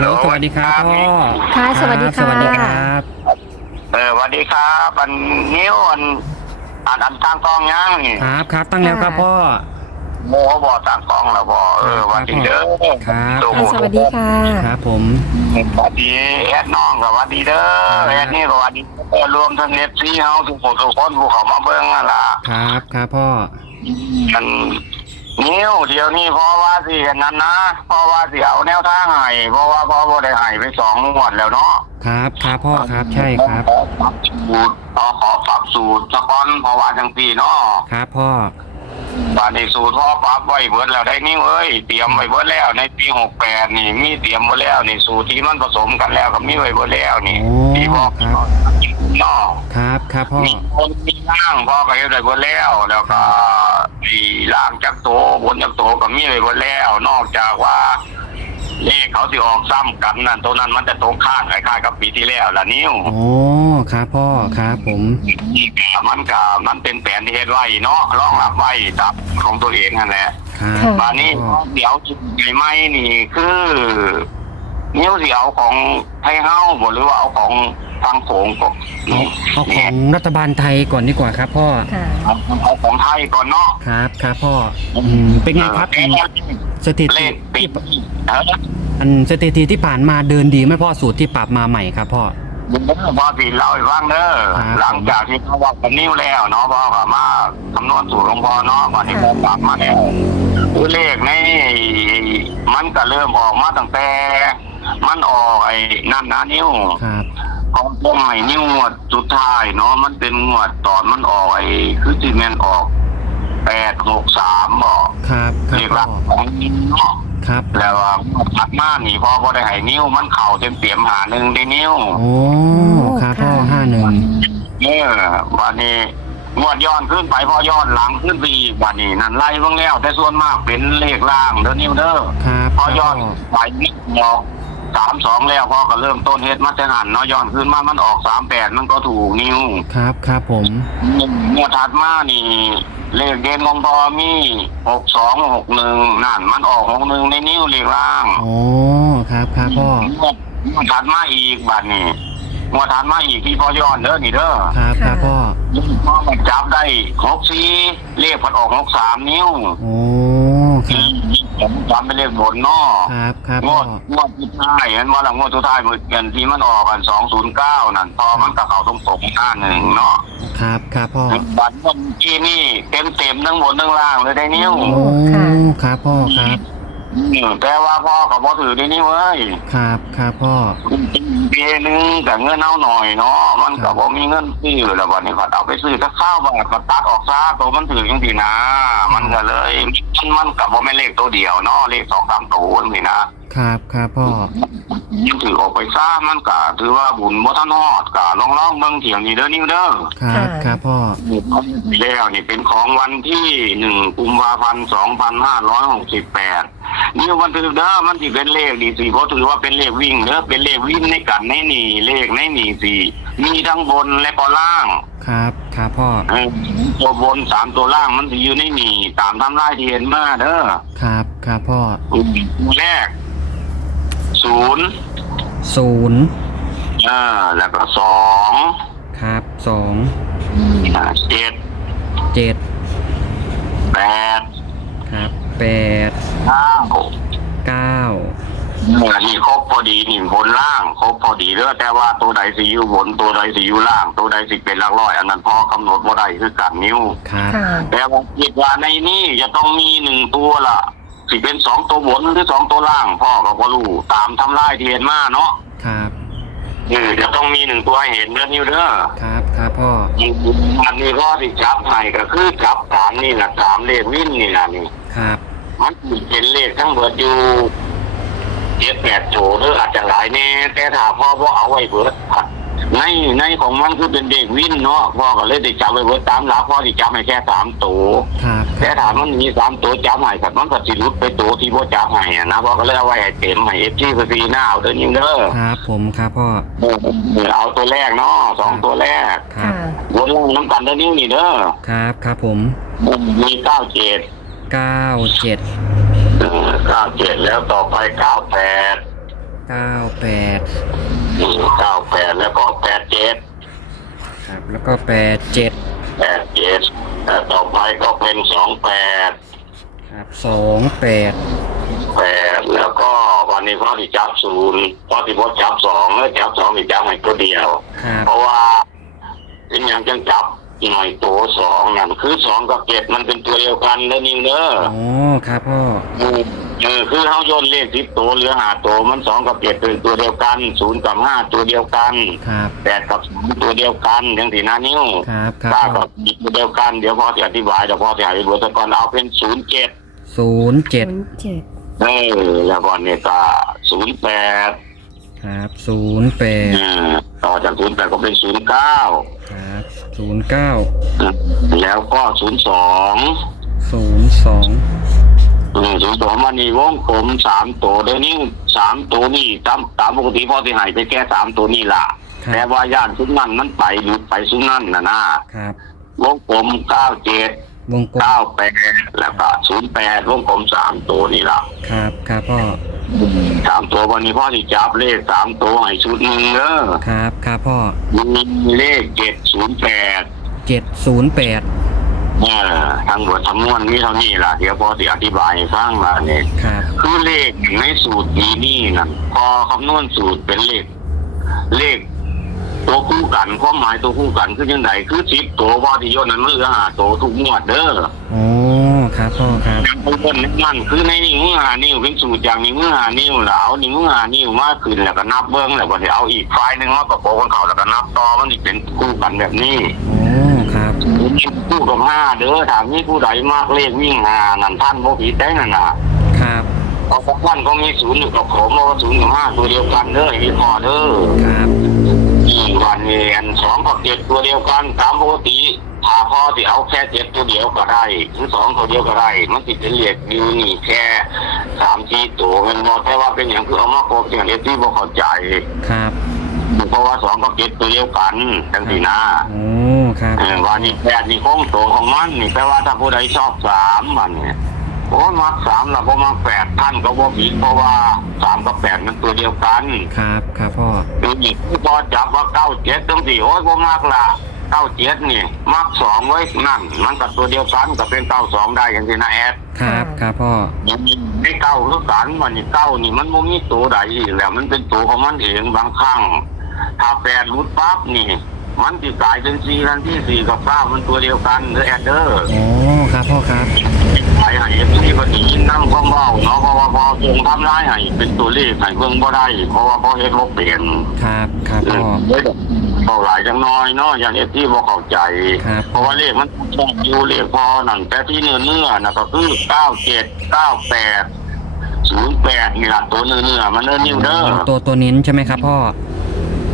ฮัลโหลสวัสดีครับพ่อค่ะสวัสดีรับค่ะ สวัสดีครับเออสวัสดีครับอันนิ้วอันอันอันตั้งกล้องยังนี่ครับครับตั้งแล้วครับพ่อโมบ่ตั้งกล้องแล้วบ่เออสวัสดีเด้อครับโอ้โหค่ะสวัสดีค่ะครับผมสวัสดีแอดน้องสวัสดีเด้อครับแอดนี่สวัสดีเออรวมทั้งเน็ตซีเฮาทุกคนทุกคนผู้เข้ามาเบิ่งนั่นล่ะครับครับพ่อมัน นิ้วเดี๋ยวนี้เพราะว่าสิกันนั้นนะเพราะว่าสิเอาแนวทางให้เพราะว่าพ่อบ่ได้ให้ไปสองงวดแล้วเนาะครับครับพ่อครับใช่ครับขอปรับสูตรขอขอปรับสูตรสะก้อนเพราะว่าจังปีเนาะครับพ่อบ้านในสูตรพ่อปรับไว้เบิดแล้วได้นิ้วเอ้ยเตรียมไว้เบิดแล้วในปีหกแปดนี่มีเตรียมไว้แล้วนี่สูตรที่มันผสมกันแล้วก็มีไว้เบิดแล้วนี่โอ้ที่พ่อครับ เนาะครับครับพ่อมีคนมีล่างพ่อก็เฮ็ดไว้เบิดแล้ว แล้วก็ที่ล่างจักโตบนจักโตก็มีไว้เบิดแล้ว นอกจากว่าเลขเขาสิออกซ้ำกันนั่นตัวนั้นมันจะตรงข้างคล้ายๆกับปีที่แล้วล่ะนิ้วโอ้ครับพ่อครับผมนี่ก็มันก็มันเป็นแผนที่เฮ็ดไว้เนาะรองรับไว้ตามของตัวเองนั่นแหละครับค่ะบานี้พ่อเดี๋ยวจุดใหม่ๆนี่คือนิ้วเสียวของไทยเฮ้าบ่หรือว่าเอาของ ทางโขงก็เอาเอาของรัฐบาลไทยก่อนดีกว่าครับพ่อ ค่ะ เอาเอาของไทยก่อนเนาะครับครับพ่ออืมเป็นไงครับเออสถิเลติขปีที่เอออันสถิติที่ผ่านมาเดินดีไหมพ่อสูตรที่ปรับมาใหม่ครับพ่อพอสิเล่าให้ฟังเด้อครับ หลังจากที่เขาว่ากันนิ้วแล้วเนาะพ่อก็มาคำนวณสูตรของพ่อเนาะวันนี้พ่อปรับมาแล้วตัวเลขในมันก็เริ่มออกมาตั้งแต่ มันออกไอ้นั่นนะนิ้ว ครับ ของผมไอ้นี่งวดสุดท้ายเนาะมันเป็นงวดตอนมันออกไอ้คือจีแมนออกแปดหกสามบอกครับครัเรีบยกพ่ว่าอของนิ้วเนาะครับแล้วว่างวดถัดมานี่พอพอได้ให้นิ้วมันเข่าเต็มเปี่ยมหาหนึ่งได้นิ้วโอ้ครับพ่อค่ะห้าหนึ่งเนี่ยวันนี้งวดย้อนขึ้นไปพอย้อนหลังขึ้นไปอีกวันนี้นั่นไล่เบ้างแล้วแต่ส่วนมากเป็นเลขล่างเด้อนิ้วเด้อครับพคอรับย้พ่ออนไปนิดเดียว สามสองแล้วพ่อก็เริ่มต้นเฮ็ดมาแต่หันเนาะย้อนขึ้นมามันออกสามแปดมันก็ถูกนิ้วครับครับผมงวดถัดมานี่ เลขเด่นของพอมีหกสองหกหนึ่งนั่นมันออกหกหนึ่งในนิ้วเลขล่างโอ้ครับครับพ่องวดงวดถัดมาอีกบัดนี้งวดถัดมาอีกที่พ่อย้อนเด้อนี่เด้อครับครับพ่อพ่อมันจับได้หกสี่เลขพันออกหกสามนิ้วโอ้ครับ ผมจำเป็นเลขบนเนาะครับครับงพ่อวดงวดสุดท้ายเห็นว่าหลังงวดสุดท้ายเหมือนกันที่มันออกกันสองศูนย์เก้านั่นพอมันกับเขาตรงปกหน้าหนึ่งเนาะครับครับพ่อบัตรวันที่นี่เต็มเต็มๆทั้งบนทั้งล่างเลยได้นิ้วโอ้ครับพ่อครับ อืมแต่ว่าพ่อกับพ่อถือได้นิ้วเอ้ยครับครับพ่อ เบียนึงกับเงินเอาหน่อยเนาะมันกับพ่มีเงินซื้อแล้ววันนี้ก็เอาไปซื้อถ้าข้าวบาทก็ตัดออกซะตัวมันถือยังดีนะ มันก็เลยมันมันกับพ่ไม่เลขตัวเดียวเนาะเลขสองสามตัวนี่นะครับครับพ่อ ยิ่งถือออกไปซ่ามันก็ถือว่าบุญบ่ทันฮอดก็ลองลองๆเบิ่งเถียงนี่เด้อนิ้วเด้อครับครับพ่อแล้วนี่เป็นของวันที่หนึ่งกุมภาพันธ์สองพันห้าร้อยหกสิบแปดนี่วันถือเด้อมันที่เป็นเลขดีสิเพราะถือว่าเป็นเลขวิ่งเด้อเป็นเลขวิ่งในกันในหนีเลขในหนีสี่มีทั้งบนและก็ล่างครับครับพ่อเออตัวบนสามตัวล่างมันจะอยู่ในหนีตามทำลายที่เห็นมาเด้อครับครับพ่ออืมตัวแรก ศูนย์ศูนย์อ่าแล้วก็สองครับสองอ่าเจ็ดเจ็ดแปดครับแปดเก้าเก้าเมื่อนี่ครบพอดีนี่บนล่างครบพอดีเด้อแต่ว่าตัวใดสิอยู่บนตัวใดสิอยู่ล่าง ตัวใดสิเป็นหลักร้อย อันนั้นพอกำหนดบ่ได้คือกันนิ้วครับค่ะแต่ว่าคิดว่าในนี้จะต้องมีหนึ่งตัวละ สิเป็นสองตัวบนหรือสองตัวล่าง พ่อก็บ่รู้ตามทำลายที่เห็นมาเนาะครับ เออจะต้องมีหนึ่งตัวให้เห็นเด้อนิ้วเด้อครับครับพ่ออันนี้ก็ที่จับให้ก็คือจับสามนี่แหละสามเลขวิ่นนี่นะนี่ ครับมันเป็นเลขทั้งเบิดอยู่เจ็ดแปดโถหรืออาจจะหลายแน่แต่ถ้าพ่อพ่อเอาไว้เบิด ในในของมันคือเป็นเด็กวินเนาะพ่อก็เลยได้จับไว้เบิดตามหลักพ่อที่จับให้แค่สามตัวครับคแต่รับถ้ามันมีสามตัวจับให้กับมันก็สิหลุดไปตัวที่พ่อจับให้อะนะพ่อก็เลยเอาไว้ให้เต็มให้เอฟซีคือซีหน้าเอาเดินยิงเด้อครับผมครับพ่อเออเอาตัวแรกเนาะสองตัวแรกครับค่ะวนล่างน้ำกันเดินนิ้วนี่เด้อครับครับผมมีเก้าเจ็ดเก้าเจ็ดเก้าเจ็ดแล้วต่อไปเก้าแปดเเก้าแปด เก้าแปดแล้วก็แปดเจ็ดครับแล้วก็แปดเจ็ดแปดเจ็ดแต่ต่อไปก็เป็นสองแปดครับสองแปดแปดแล้วก็วันนี้พ่อที่จับศูนย์พ่อที่พ่อจับสองแล้วจับสองอีกจับให้ตัวเดียว ครับเพราะว่าเป็นอย่างจังจับหน่อยตัวสองนั่นคือสองกับเจ็ดมันเป็นตัวเดียวกันแล้วนี่เนอะอ๋อครับพ่อ เออคือเขาโยนเลขสิบตัวเหลือหาตัวมันสองกับเจ็ดเป็นตัวเดียวกันศูนย์กับห้าตัวเดียวกันครับ แปดกับสองตัวเดียวกันยังสีหน้านิ้วครับครับเก้าพ่กัอบอีกตัวเดียวกันเดี๋ยวพ่อจะอธิบายเดี๋ยวพ่อจะอธิบายแต่ก่อนเอาเป็นศูนย์เจ็ดศูนย์เจ็ดศูนย์เจ็ดเออแล้วก่อนเนี่ยก็ศูนย์แปดครับศูนย์แปดเออต่อจากศูนย์แปดก็เป็นศูนย์เก้าครับศูนย์เก้าแล้วก็ศูนย์สองศูนย์สอง อืมศูนย์สองมันนี่วงกลมสามตัวเดี๋ยวนี้สามตัวนี่ตามตามปกติพ่อที่ใหายไปแค่สามตัวนี่ล่ะ ครัแต่บว่าย่านซุ้มนั่นมันไปหลุดไปซุ้มนั่นนะนะครับ วงกลมเก้าเจ็ดวงกลมเก้าแปดแล้วก็ศูนย์แปดวงกลมสามตัวนี่ล่ะครับครับพ่อสามตัววันนี้พ่อที่จับเลขสามตัวให้ชุดหนึ่งเด้อครับครับพ่อมีเลขเจ็ดศูนย์แปดเจ็ดศูนย์แปดเออทั้งหมดทั้งมวลนี้เท่านี้ล่ะเดี๋ยวพ่อจะอธิบายให้ฟังมาเนี่ยครับคือเลขในสูตรนี้นี่นะพอคำนวณสูตรเป็นเลข เลข ตัวคู่กันความหมายตัวคู่กันคือยังไงคือสิบตัวพอที่ยศนั้นมันเหลือหาตัวทุกงวดเด้อโอ้ครับพ่อครับบางคนนั่นคือในนิ้วมือหานิ้วเป็นสูตรอย่างนิ้วมือหานิ้วแล้วเอานิ้วมือหานิ้วมากขึ้นแล้วก็นับเบิ้งแล้วก็เดี๋ยวเอาอีกไฟล์หนึ่งมาประกอบกันเขาแล้วก็นับต่อมันอีกเป็นคู่กันแบบนี้โอ้ ครับมีคู่กับห้าเด้อถามนี่ผู้ใดมากเลขวิ่งหานั่นท่านโมผิดได้นั่นน่ะครับเพราะท่านก็มีศูนย์อยู่กับผมเพราะว่าศูนย์กับห้าตัวเดียวกันเด้ออีพอเด้อครับอีวันเรียนสองกับเจ็ดตัวเดียวกันตามปกติถ้าพ่อที่เอาแค่เจ็ดตัวเดียวก็ได้ถึงสองตัวเดียวก็ได้มันติดเป็นเหล็กอยู่นี่แค่สามสี่ตัวเป็นบอแค่ว่าเป็นอย่างคือเอามาโกงอย่างเดียวที่บ่เข้าใจ ครับเพราะว่าสองกับเจ็ดตัวเดียวกันจังสีนะโอ้ ครับ เออว่านี่แปดนี่โค้งตัวของมันนี่แปลว่าถ้าผู้ใดชอบสามมันเนี่ยโอ้มักสามแล้วก็มักแปดท่านก็บ่ผิดเพราะว่าสามกับแปดมันตัวเดียวกันครับครับพ่อดูนี่พอจับว่าเก้าเจ็ดตั้งสี่โอ้ยบ่มักละเก้าเจ็ดนี่มักสองไว้นั่นมันกับตัวเดียวกันก็เป็นเก้าสองได้อย่างที่นะแอดครับครับพ่อยังมีไม่เก้าคือกันมันนี่เก้านี่มันบ่มีตัวใดอีกแล้วมันเป็นตัวของมันเองบางครั้งถ้าแปดรุดปั๊บนี่ มันติกลายเป็นสี่ทันที่สี่กับเก้ามันตัวเดียวกันเด้อแอดเด้อโอ้ครับพ่อครับไอ้ให้เอฟซีก็ได้ยินนั่งความเว้าเนาะเพราะว่าพอคงทำร้ายให้เป็นตัวเลขให้เบิ่งบ่ได้ เพราะว่าพอเฮ็ดบ่เป็นครับครับพ่อเท่าหลายจังน้อยเนาะอย่างเอฟซีบ่เข้าใจครับเพราะว่าเลขมันชอบอยู่เลขพอนั่นแต่ที่เนื้อเนื้อๆน่ะก็คือเก้าเจ็ดเก้าแปดศูนย์แปดนี่ล่ะตัวเนื้อเนื้อๆมันเนื้อนิ้วเด้อตัวตัวเน้นใช่ไหมครับพ่อ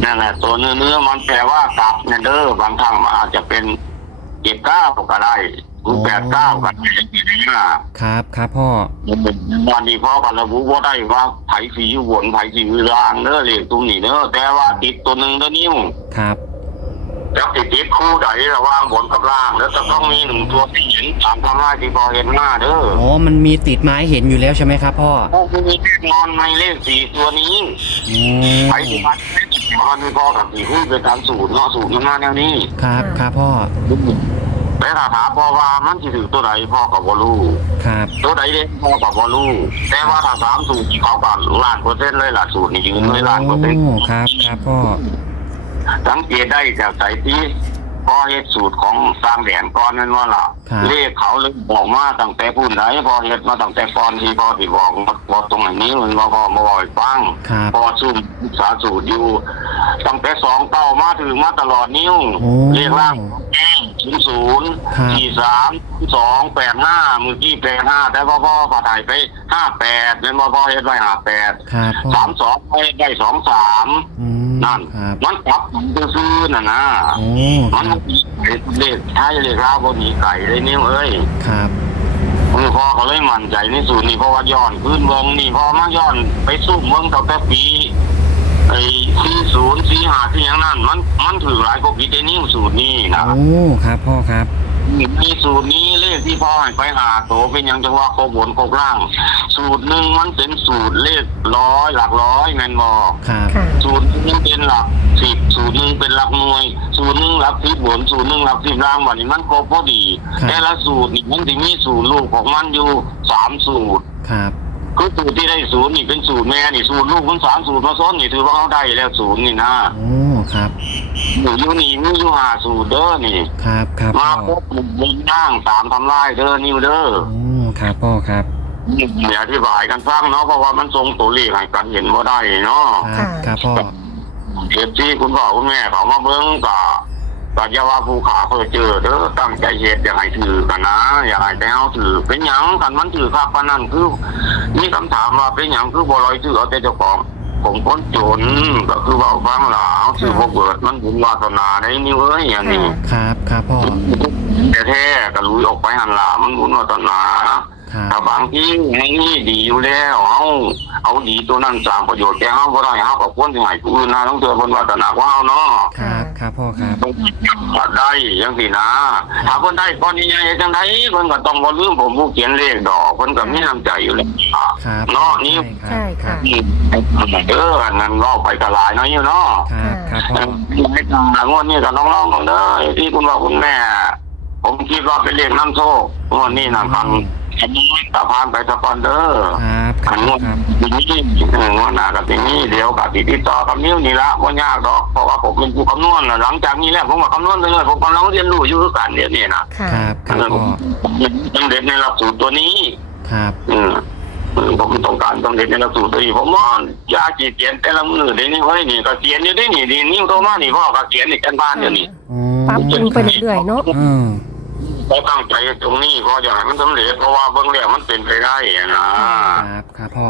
นั่นแหละตัวเนื้อเนื้อๆมันแปลว่ากลับเนี่ยเด้อบางครั้งมันอาจจะเป็นเจ็ดเก้าก็ได้หรือแปดเก้าก็ได้นะครับครับพ่อวันนี้พ่อกันระบุว่าได้ว่าไผสีอยู่บนไผสีอยู่ล่างเด้อเลขตรงนี้เด้อแต่ว่าติดตัวหนึ่งเด้อนิ้วครับ แล้วติดติดคู่ใดระหว่างบนกับล่าง แล้วจะต้องมีหนึ่งตัวที่เห็นตามทำลายที่พอเห็นหน้าเด้ออ๋อมันมีติดไม้เห็นอยู่แล้วใช่ไหมครับพ่อพวกมีแน่นอนในเลขสี่ตัวนี้โอ้ไผที่มันมันมีพอกับสี่คู่เป็นตามสูตรเนาะสูตรมันมาแนวนี้ครับครับพ่อแต่ถ้าถามพ่อว่ามันสิถือตัวใดพ่อกับบ่รู้ครับตัวใดเด่นพ่อกับบ่รู้แต่ว่าถ้าสามสูตรเขาก็ล้านเปอร์เซ็นต์เลยล่ะสูตรนี่ยืนเลยล้านเปอร์เซ็นต์โอ้ครับครับพ่อ สังเกตได้จากสายที่พอเฮ็ดสูตรของสร้างแดนก่อนนั่นว่าล่ะครับ เลขเขาเลยบอกมาตั้งแต่พูดไหนพอเฮ็ดมาตั้งแต่ก่อนที่พอที่บอกบอกตรงไหนนี้มันบอกพอมาบอกให้ฟังครับ พอซุ่มศึกษาสูตรอยู่ตั้งแต่สองเก้ามาถึงมาตลอดนิ้วโอ้เลขล่างศูนย์ศูนย์ครับ สี่สามสองแปดห้ามือกี้แปดห้าแต่พ่อพ่อพอถ่ายไปห้าแปดเป็นพ่อพ่อเฮ็ดไว้ห้าแปดครับพ่อสามสองไปได้สองสาม อืม นั่นครับ มันกลับซื้อๆน่ะนะโอ้มันเด็กใช้เด็กร้าวบนหนีไก่เลยนิ้วเอ้ยครับมือพ่อเขาเลยมั่นใจในสูตรนี้เพราะว่าย้อนขึ้นเบิ้งนี่พอมาย้อนไปสู้เบิ้งตั้งแต่ปีไอ้สี่ศูนย์สี่ห้าที่อย่างนั้น มันมันถือหลายกว่าปีในนิ้วสูตรนี้นะ โอ้ครับพ่อครับ มีสูตรนี้เลขที่พ่อให้ไปหาโตเป็นหยังจังว่าโคบนโคกล่าง สูตรหนึ่งมันเป็นสูตรเลขร้อยหลักร้อยแมนบอกครับ ค่ะ สูตร หนึงเป็นหลักสิบสูตรหนึ่งเป็นหลักหน่วย สูตรหนึ่งหลักสิบบนสูตรหนึ่งหลักสิบล่างวันนี้มันครบพอดีครับแต่ละสูตรนี่มันจะมีสูตรลูกของมันอยู่สามสูตรครับคือสูตรที่ได้ศูนย์นี่เป็นสูตรแม่นี่สูตรลูกมันสามสูตรมาซ้อนนี่ถือว่าเขาได้แล้วศูนย์นี่นะโอ้ครับอยู่อยู่นี่มีอยู่ห้าสูตรเด้อนี่ ครับครับมาพ่อครบหนึ่งบนย่างสามทำลายเด้อนิวเด้อโอ้ครับพ่อครับเดี๋ยวอธิบายกันฟังเนาะเพราะว่ามันทรงตัวเลขให้กันเห็นว่าได้เนาะครับครับพ่อ เอฟที่คุณพ่อคุณแม่เขามาเบิ้งก็ก็อย่าว่าภูขาเคยเจอเด้อตั้งใจเฮ็ดอย่างไรถือกันนะอย่างไรแต่เอาถือเป็นหยังกันมันถือครับปานนั่นคือมีคำถามว่าเป็นหยังคือบ่ลอยถือเอาแต่เจ้าของผมคนจนก็คือเว่าฟังล่ะเอาถือบ่เบิดมันบุญวาสนาได้นี่เว้ยอย่างนี้ครับครับพ่อแต่แท้ก็ลุยออกไปหันหลามันบุญวาสนา ครับถ้าบางที่ให้นี่ดีอยู่แล้วเอาเอาดีตัวนั้นสร้างประโยชน์แก่เฮาบ่ได้เฮาก็ควรสิให้ผู้อื่นนะต้องเจอบุญวาสนาของเฮาเนาะครับครับพ่อครับต้องได้จังซี่นะถ้าเพิ่นได้ก้อนใหญ่ๆจังไดเพิ่นก็ต้องบ่ลืมผมผู้เขียนเลขดอกเพิ่นก็มีน้ำใจอยู่แล้วครับเนาะนี่ใช่ค่ะเอออันนั้นก็ไปก็หลายน้อยอยู่เนาะครับครับพ่อไม่ต่างงวดนี้ก็น้องๆของเด้อที่คุณพ่อคุณแม่ ผมคิดว่าเป็นเลขน้ำโชคงวดนี้นะคันอันนี้ตะพานไปตะกอนเด้อครับคขัรันบงวดครับทีนี้เอองวดหน้ากับทีนี้เดี๋ยวกับติดติดต่อกับนิ้วนี่ละว่ายากดอกเพราะว่าผมเป็นผู้คำนวณน่ะหลังจากนี้แล้วผมก็คำนวณไปเลยผมกำลังเรียนรู้อยู่คือกันเดี๋ยวนี้นะค่ะ ครับครับพ่อสำเร็จในหลักสูตรตัวนี้ ครับอืมเออผมต้องการสำเร็จในหลักสูตรตัวนี้ผมว่ายาจีเขียนแต่ละมือเดี๋ยวนี้เฮ้ยนี่ก็เขียนอยู่ได้นี่นี่นิ้วโตมานี่พ่อก็เขียนนี่กันบ้านเดี๋ยวนี้ โอ้ปรับปรุงไปเรื่อยๆเนาะอืม เราตั้งใจตรงนี้ก็อยากให้มันสำเร็จเพราะว่าเบื้องแรกมันเป็นไปได้อะนะครับครับพ่อ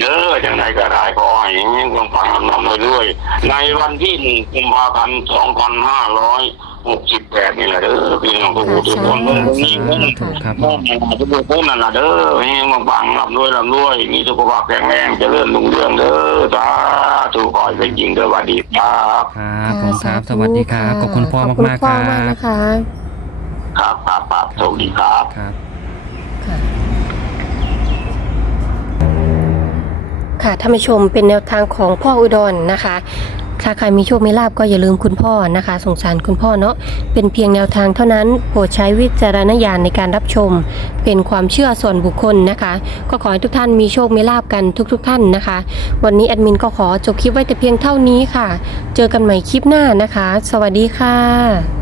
เยอะอย่างไรก็ได้ขอให้ต้องฟังคำนำไปเรื่อยในวันที่หนึ่งกุมภาพันธ์สองพันห้าร้อยหกสิบแปดนี่แหละเด้อพี่น้องทุกคนทุกคนเมื่อนี้เมื่อนี้ถูกครับเมื่อนี้ทุกคนนั่นแหละเด้อให้มังฟังลำด้วยลำด้วย มีสุขภาพแข็งแรงเจริญรุ่งเรืองเด้อสาธุขอให้เป็นจริงเด้อสวัสดีครับครับผมครับ สวัสดีครับขอบคุณพ่อขอบคุณมากๆพ่คอรัมากบนะคะ ครับครับครับสวัสดีครับ ครับ ค่ะ ค่ะท่านผู้ชมเป็นแนวทางของพ่ออุดรนะคะถ้าใครมีโชค มีลาบก็อย่าลืมคุณพ่อนะคะ สงสารคุณพ่อเนาะ เป็นเพียงแนวทางเท่านั้น โปรดใช้วิจารณญาณในการรับชม เป็นความเชื่อส่วนบุคคลนะคะ ก็ขอให้ทุกท่านมีโชค มีลาบกันทุก ๆทท่านนะคะ วันนี้แอดมินก็ขอจบคลิปไว้แต่เพียงเท่านี้ค่ะ เจอกันใหม่คลิปหน้านะคะ สวัสดีค่ะ